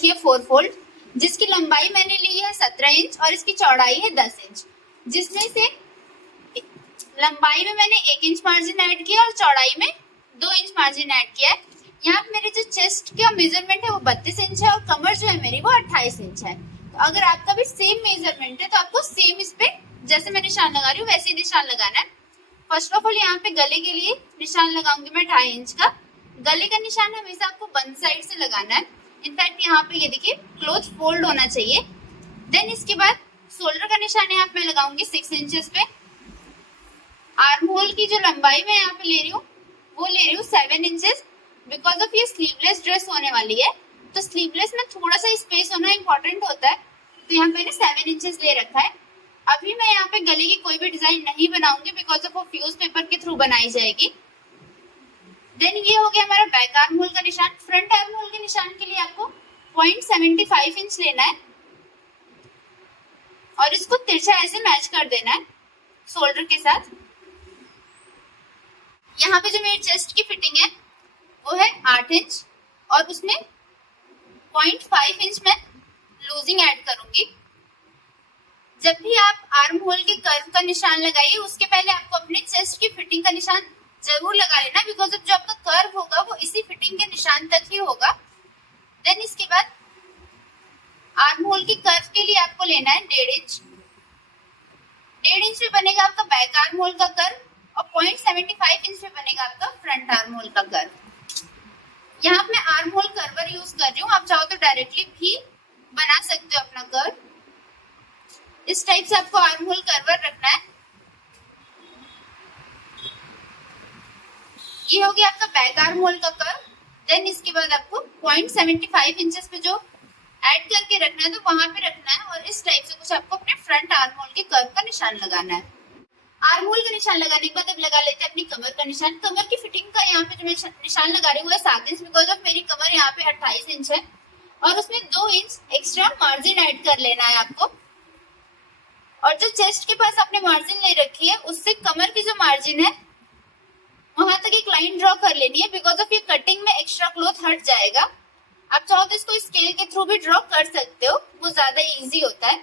रखी है 4 फोल्ड, जिसकी लंबाई मैंने ली है 17 इंच और इसकी चौड़ाई है 10 इंच, जिसमें से लंबाई में मैंने 1 इंच मार्जिन ऐड किया और चौड़ाई में 2 इंच मार्जिन ऐड किया है। यहाँ पे मेरे जो चेस्ट का मेजरमेंट है वो 32 इंच है और कमर जो है मेरी वो 28 इंच है। तो अगर आपका भी सेम मेजरमेंट है तो आपको सेम इस पे जैसे मैं निशान लगा रही हूँ वैसे ही निशान लगाना है। फर्स्ट ऑफ ऑल यहाँ पे गले के लिए निशान लगाऊंगी मैं 2.5 इंच का। गले का निशान हमेशा आपको बंद साइड से लगाना है। इनफैक्ट यहाँ पे ये देखिए क्लोथ फोल्ड होना चाहिए। देन इसके बाद शोल्डर का निशान यहाँ पे लगाऊंगी 6 इंचेस पे। आर्म होल की जो लंबाई मैं यहाँ पे ले रही हूँ वो ले रही हूँ 7 इंचेस। बिकॉज ऑफ ये स्लीवलेस ड्रेस होने वाली है तो स्लीवलेस में थोड़ा सा स्पेस होना इम्पोर्टेंट होता है, तो यहाँ पे मैंने 7 इंचेस ले रखा है। अभी मैं यहाँ पे गले की कोई भी डिजाइन नहीं बनाऊंगी बिकॉज ऑफ वो फ्यूज पेपर के थ्रू बनाई जाएगी। देन ये हो गया हमारा बैक आर्म होल का निशान। फ्रंट आर्म होल के निशान के लिए आपको 0.75 इंच लेना है और इसको तिरछा ऐसे मैच कर देना है शोल्डर के साथ। यहाँ पे जो मेरी चेस्ट की फिटिंग है वो है 8 इंच और उसमें 0.5 इंच में लूजिंग ऐड करूंगी। जब भी आप आर्म होल के कर्व का निशान लगाइए उसके पहले आपको अपने चेस्ट की फिटिंग का निशान जरूर लगा लेना बिकॉज जो आपका कर्व होगा वो इसी फिटिंग के निशान तक ही होगा। देन इसके बाद आर्म होल के कर्व के लिए आपको लेना है 1.5 इंच। 1.5 इंच में बनेगा आपका बैक आर्म होल का कर्व और 0.75 इंच में बनेगा आपका फ्रंट आर्म होल का कर्व। यहाँ पे मैं आर्म होल कर्वर यूज कर रही हूँ, आप चाहो तो डायरेक्टली भी बना सकते हो अपना कर्व। इस टाइप से आपको आर्म होल कर्वर रखना है। ये हो गया आपका बैक आर्म होल का कर्व। देन इसके बाद आपको 0.75 इंचेस पे जो ऐड करके रखना है तो वहां पे रखना है और इस टाइप से कुछ आपको अपने फ्रंट आर्म होल के कर्व का निशान लगाना है। आर्म होल का निशान लगाने के बाद अब लगा लेते हैं अपनी कमर का निशान। कमर की फिटिंग का यहाँ पे जो मैं निशान लगा रही हूँ 7 इंच बिकॉज ऑफ मेरी कमर यहाँ पे 28 इंच है और उसमें 2 इंच एक्स्ट्रा मार्जिन ऐड कर लेना है आपको। और जो चेस्ट के पास आपने मार्जिन ले रखी है उससे कमर की जो मार्जिन है वहां तक एक लाइन ड्रॉ कर लेनी है बिकॉज ऑफ ये कटिंग में एक्स्ट्रा क्लॉथ हट जाएगा। आप चाहो तो इसको स्केल के थ्रू भी ड्रॉ कर सकते हो, वो ज्यादा इजी होता है।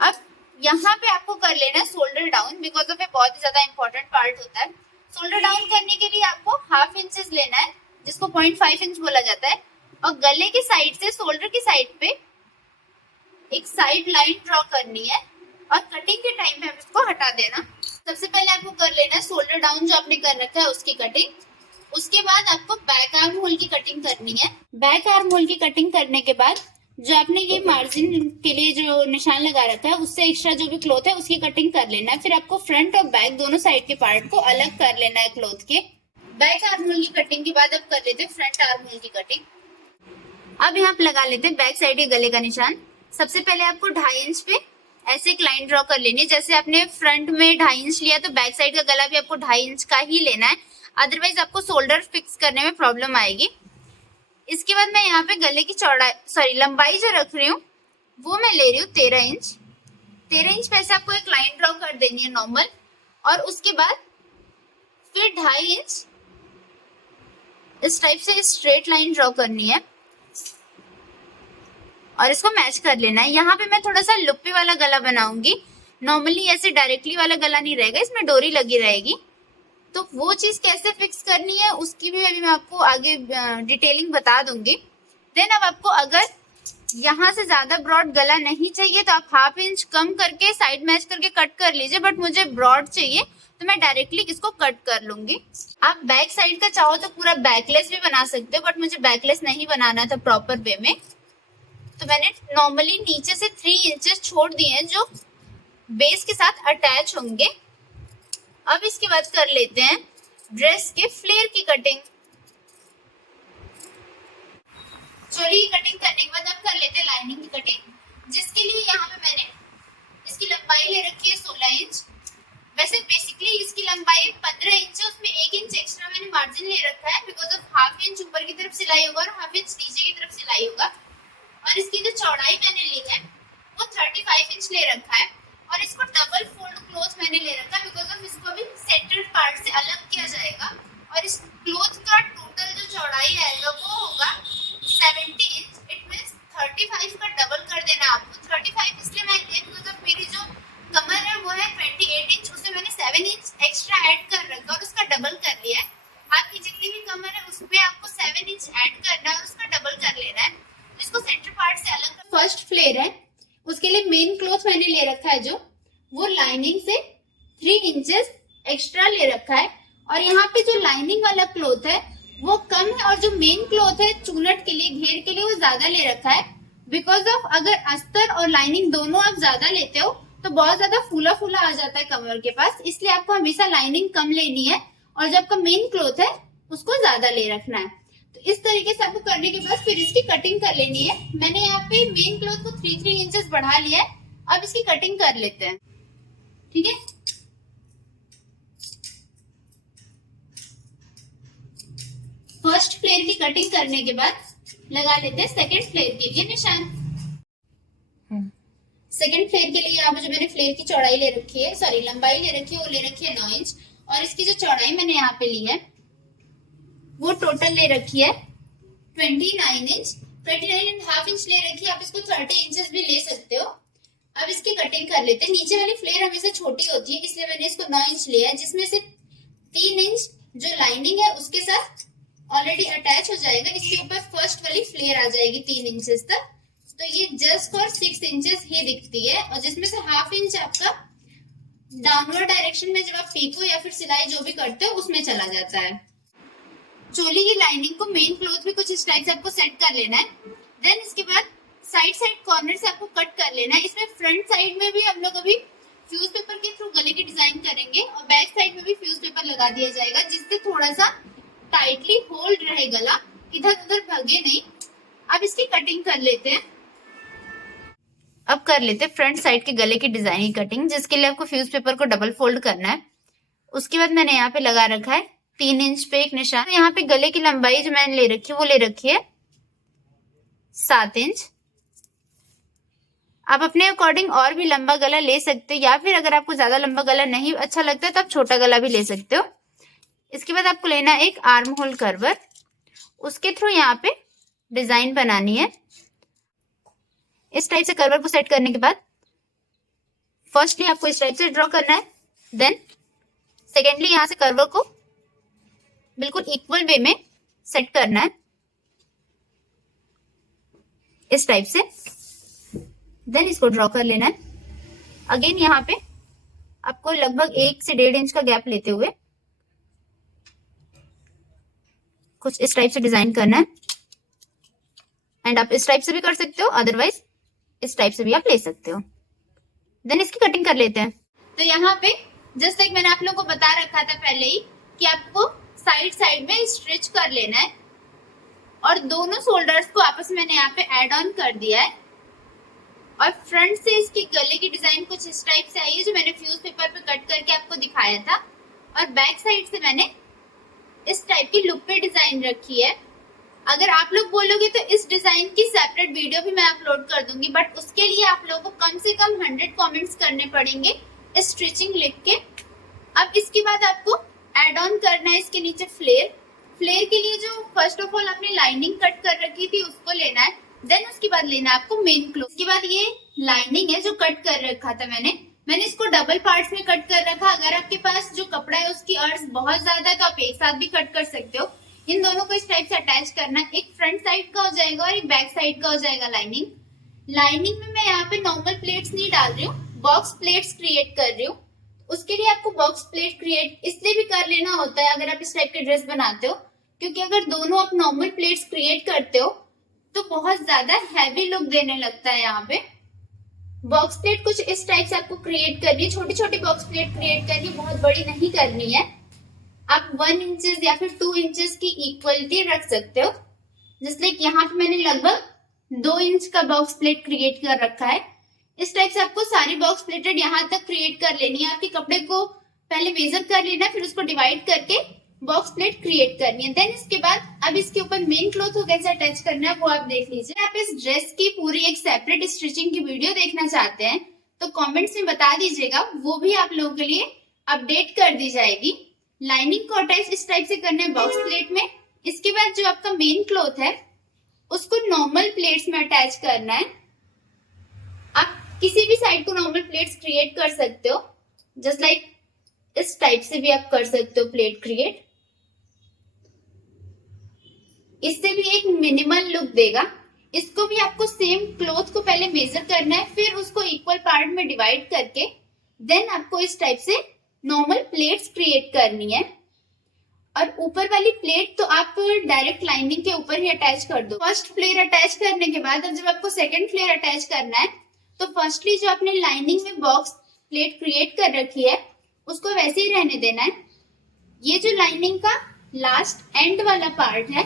अब यहाँ पे आपको कर लेना है शोल्डर डाउन बिकॉज ऑफ ये बहुत ही ज्यादा इंपॉर्टेंट पार्ट होता है। शोल्डर डाउन करने के लिए आपको 1/2 इंचेस लेना है जिसको 0.5 इंच बोला जाता है और गले के साइड से शोल्डर की साइड पे एक साइड लाइन ड्रॉ करनी है और कटिंग के टाइम पे इसको हटा देना। सबसे पहले आपको कर लेना है शोल्डर डाउन जो आपने कर रखा है उसकी कटिंग। उसके बाद आपको बैक आर्म होल की कटिंग करनी है। बैक आर्म होल की कटिंग करने के बाद जो आपने ये मार्जिन के लिए जो निशान लगा रखा है उससे एक्स्ट्रा जो भी क्लॉथ है उसकी कटिंग कर लेना है। फिर आपको फ्रंट और बैक दोनों साइड के पार्ट को अलग कर लेना है क्लॉथ के। बैक आर्म होल की कटिंग के बाद अब कर लेते हैं फ्रंट आर्म होल की कटिंग। अब यहाँ पे लगा लेते हैं बैक साइड के गले का निशान। सबसे पहले आपको 2.5 इंच पे ऐसे एक लाइन ड्रॉ कर लेनी है। जैसे आपने फ्रंट में 2.5 इंच लिया तो बैक साइड का गला भी आपको 2.5 इंच का ही लेना है, अदरवाइज आपको शोल्डर फिक्स करने में प्रॉब्लम आएगी। इसके बाद मैं यहाँ पे गले की लंबाई जो रख रही हूँ वो मैं ले रही हूँ 13 इंच। 13 इंच पे ऐसे आपको एक लाइन ड्रॉ कर देनी है नॉर्मल और उसके बाद फिर 2.5 इंच इस टाइप से स्ट्रेट लाइन ड्रॉ करनी है और इसको मैच कर लेना है। यहाँ पे मैं थोड़ा सा लुप्पी वाला गला बनाऊंगी, नॉर्मली ऐसे डायरेक्टली वाला गला नहीं रहेगा, इसमें डोरी लगी रहेगी। तो वो चीज कैसे फिक्स करनी है उसकी भी अभी मैं आपको आगे डिटेलिंग बता दूंगी। देन अब आपको अगर यहाँ से ज्यादा ब्रॉड गला नहीं चाहिए तो आप 1/2 इंच कम करके साइड मैच करके कट कर लीजिए, बट मुझे ब्रॉड चाहिए तो मैं डायरेक्टली इसको कट कर लूंगी। आप बैक साइड का चाहो तो पूरा बैकलेस भी बना सकते हो, बट मुझे बैकलेस नहीं बनाना था प्रॉपर वे में, तो मैंने नॉर्मली नीचे से 3 इंचेस छोड़ दिए हैं जो बेस के साथ अटैच होंगे। अब इसके बाद कर लेते हैं ड्रेस के फ्लेयर की कटिंग। चोली की कटिंग करने के बाद अब कर लेते हैं लाइनिंग की कटिंग, जिसके लिए यहाँ पे मैंने इसकी लंबाई ले रखी है 16 इंच। वैसे बेसिकली इसकी लंबाई 15 इंच है, उसमें 1 इंच एक्स्ट्रा मैंने मार्जिन ले रखा है बिकॉज ऑफ 1/2 इंच ऊपर की तरफ सिलाई होगा और 1/2 इंच नीचे की तरफ सिलाई होगा। और इसकी जो चौड़ाई मैंने ली है वो 35 इंच ले रखा है और इसको डबल फोल्ड क्लोथ मैंने ले रखा है बिकॉज ऑफ इसको भी सेंटर्ड पार्ट से अलग किया जाएगा और इस क्लोथ का टोटल जो चौड़ाई आएगा वो होगा 70 इंच। इट मींस ऐड कर रखा और उसका डबल कर लिया है। आपकी जितनी भी कमर है उसपे आपको 7 इंच ऐड करना है और उसका डबल कर लेना है। इसको सेंटर पार्ट से अलग। फर्स्ट फ्लेयर है, उसके लिए मेन क्लॉथ मैंने ले रखा है जो, वो लाइनिंग से 3 इंचेस एक्स्ट्रा ले रखा है। और यहाँ पे जो लाइनिंग वाला क्लॉथ है वो कम है और जो मेन क्लॉथ है चूनट के लिए, घेर के लिए, वो ज्यादा ले रखा है। बिकॉज ऑफ अगर अस्तर और लाइनिंग दोनों आप ज्यादा लेते हो तो बहुत ज्यादा फूला फूला आ जाता है कमर के पास, इसलिए आपको हमेशा लाइनिंग कम लेनी है और जो आपका मेन क्लॉथ है उसको ज्यादा ले रखना है। तो इस तरीके से आपको करने के बाद फिर इसकी कटिंग कर लेनी है। मैंने यहाँ पे मेन क्लॉथ को 3 इंचेस बढ़ा लिया है। अब इसकी कटिंग कर लेते हैं, ठीक है। फर्स्ट फ्लेयर की कटिंग करने के बाद लगा लेते हैं सेकंड फ्लेयर के लिए निशान। सेकंड फ्लेयर के लिए यहाँ पे जो मैंने फ्लेयर की चौड़ाई ले रखी है, सॉरी लंबाई ले रखी है, वो ले रखी है 9 इंच और इसकी जो चौड़ाई मैंने यहाँ पे ली है वो टोटल ले रखी है 29 इंच, 29.5 इंच ले रखी है। आप इसको 30 इंचेस भी ले सकते हो। अब इसकी कटिंग कर लेते हैं। नीचे वाली फ्लेयर हमेशा छोटी होती है इसलिए मैंने इसको 9 इंच लिया है, जिसमें से 3 इंच जो लाइनिंग है उसके साथ ऑलरेडी अटैच हो जाएगा। इसके ऊपर फर्स्ट वाली फ्लेयर आ जाएगी 3 इंचेस तक, तो ये जस्ट फॉर 6 इंचेस ही दिखती है और जिसमें से हाफ इंच आपका डाउनवर्ड डायरेक्शन में जब आप पीको या फिर सिलाई जो भी करते हो उसमें चला जाता है। चोली की लाइनिंग को मेन क्लॉथ भी कुछ इस टाइप से आपको सेट कर लेना है। देन इसके बाद साइड साइड कॉर्नर से आपको कट कर लेना है। इसमें फ्रंट साइड में भी हम लोग अभी फ्यूज पेपर के थ्रू गले की डिजाइन करेंगे और बैक साइड में भी फ्यूज पेपर लगा दिया जाएगा, जिससे थोड़ा सा टाइटली होल्ड रहे गला, इधर उधर भागे नहीं। अब इसकी कटिंग कर लेते हैं। अब कर लेते हैं फ्रंट साइड के गले की डिजाइन की कटिंग, जिसके लिए आपको फ्यूज पेपर को डबल फोल्ड करना है। उसके बाद मैंने यहाँ पे लगा रखा है 3 इंच पे एक निशान। तो यहाँ पे गले की लंबाई जो मैंने ले रखी है वो ले रखी है 7 इंच। आप अपने अकॉर्डिंग और भी लंबा गला ले सकते हो या फिर अगर आपको ज्यादा लंबा गला नहीं अच्छा लगता है तो आप छोटा गला भी ले सकते हो। इसके बाद आपको लेना है एक आर्म होल कर्वर, उसके थ्रू यहाँ पे डिजाइन बनानी है। इस टाइप से कर्वर को सेट करने के बाद फर्स्टली आपको इस टाइप से ड्रॉ करना है। देन सेकेंडली यहाँ से कर्वर को बिल्कुल इक्वल वे में सेट करना है इस टाइप से। देन इसको ड्रॉ कर लेना है। अगेन यहाँ पे आपको लगभग 1 से 1.5 इंच का गैप लेते हुए कुछ इस टाइप से डिजाइन करना है। एंड आप इस टाइप से भी कर सकते हो, अदरवाइज इस टाइप से भी आप ले सकते हो। देन इसकी कटिंग कर लेते हैं। तो यहाँ पे जस्ट लाइक मैंने आप लोगों को बता रखा था पहले ही कि आपको साइड साइड में स्ट्रिच कर लेना है और दोनों शोल्डर्स को आपस में मैंने यहाँ पे ऐड ऑन कर दिया है। और फ्रंट से इसकी गले की डिजाइन कुछ इस टाइप से आई है जो मैंने फ्यूज पेपर पे कट करके आपको दिखाया था। और बैक साइड से मैंने इस टाइप की लुक पे डिजाइन रखी है। अगर आप लोग बोलोगे तो इस डिजाइन की सेपरेट वीडियो भी मैं अपलोड कर दूंगी, बट उसके लिए आप लोगों को कम से कम 100 कमेंट्स करने पड़ेंगे स्टिचिंग लिख के। अब इसके बाद आपको एड ऑन करना है इसके नीचे फ्लेयर। फ्लेयर के लिए जो फर्स्ट ऑफ ऑल आपने लाइनिंग कट कर रखी थी उसको लेना है। देन उसके बाद लेना है आपको मेन क्लॉथ। उसके बाद ये लाइनिंग है जो कट कर रखा था मैंने इसको डबल पार्ट्स में कट कर रखा। अगर आपके पास जो कपड़ा है उसकी अर्ज बहुत ज्यादा है तो आप एक साथ भी कट कर सकते हो। इन दोनों को इस टाइप से अटैच करना है। एक फ्रंट साइड का हो जाएगा और एक बैक साइड का हो जाएगा लाइनिंग में मैं यहाँ पे नॉर्मल प्लेट्स नहीं डाल रही हूँ, बॉक्स प्लेट्स क्रिएट कर रही हूँ। उसके लिए आपको बॉक्स प्लेट क्रिएट इसलिए भी कर लेना होता है अगर आप इस टाइप के ड्रेस बनाते हो, क्योंकि अगर दोनों आप नॉर्मल प्लेट्स क्रिएट करते हो तो बहुत ज्यादा हैवी लुक देने लगता है। यहाँ पे बॉक्स प्लेट कुछ इस टाइप से आपको क्रिएट करनी है। छोटी छोटी बॉक्स प्लेट क्रिएट करनी, बहुत बड़ी नहीं करनी है। आप 1 इंचेस या फिर 2 इंचेस की इक्वलिटी रख सकते हो। जैसे यहाँ पे मैंने लगभग 2 इंच का बॉक्स प्लेट क्रिएट कर रखा है। इस टाइप से आपको सारी बॉक्स प्लेटेड यहाँ तक क्रिएट कर लेनी है। आपके कपड़े को पहले मेजर कर लेना है, फिर उसको डिवाइड करके बॉक्स प्लेट क्रिएट करनी है। देन इसके बाद अब इसके ऊपर मेन क्लॉथ को कैसे अटैच करना है वो आप देख लीजिए। आप इस ड्रेस की पूरी एक सेपरेट स्टिचिंग की वीडियो देखना चाहते हैं तो कमेंट्स में बता दीजिएगा, वो भी आप लोगों के लिए अपडेट कर दी जाएगी। लाइनिंग को अटैच इस टाइप से करना है बॉक्स प्लेट में। इसके बाद जो आपका मेन क्लॉथ है उसको नॉर्मल प्लेट्स में अटैच करना है। आप किसी भी साइड को नॉर्मल प्लेट्स क्रिएट कर सकते हो, जस्ट लाइक इस टाइप से भी आप कर सकते हो प्लेट क्रिएट। इससे भी एक मिनिमल लुक देगा। इसको भी आपको सेम क्लॉथ को पहले मेजर करना है, फिर उसको इक्वल पार्ट में डिवाइड करके देन आपको इस टाइप से नॉर्मल प्लेट्स क्रिएट करनी है। और ऊपर वाली प्लेट तो आप डायरेक्ट लाइनिंग के ऊपर ही अटैच कर दो। फर्स्ट फ्लेयर अटैच करने के बाद अब जब आपको सेकंड फ्लेयर अटैच करना है तो फर्स्टली जो आपने लाइनिंग में बॉक्स प्लेट क्रिएट कर रखी है उसको वैसे ही रहने देना है। ये जो लाइनिंग का लास्ट एंड वाला पार्ट है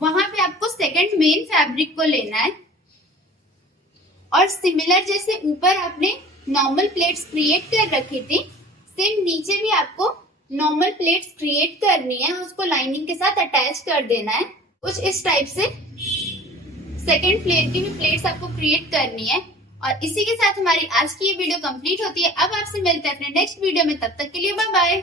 वहां पे आपको सेकंड मेन फैब्रिक को लेना है और सिमिलर जैसे ऊपर आपने नॉर्मल प्लेट्स क्रिएट कर रखी थी, सेम नीचे भी आपको नॉर्मल प्लेट्स क्रिएट करनी है, उसको लाइनिंग के साथ अटैच कर देना है। कुछ इस टाइप से सेकंड फ्लेयर की भी प्लेट्स आपको क्रिएट करनी है। और इसी के साथ हमारी आज की ये वीडियो कंप्लीट होती है। अब आपसे मिलते हैं अपने नेक्स्ट वीडियो में, तब तक के लिए बाय बाय।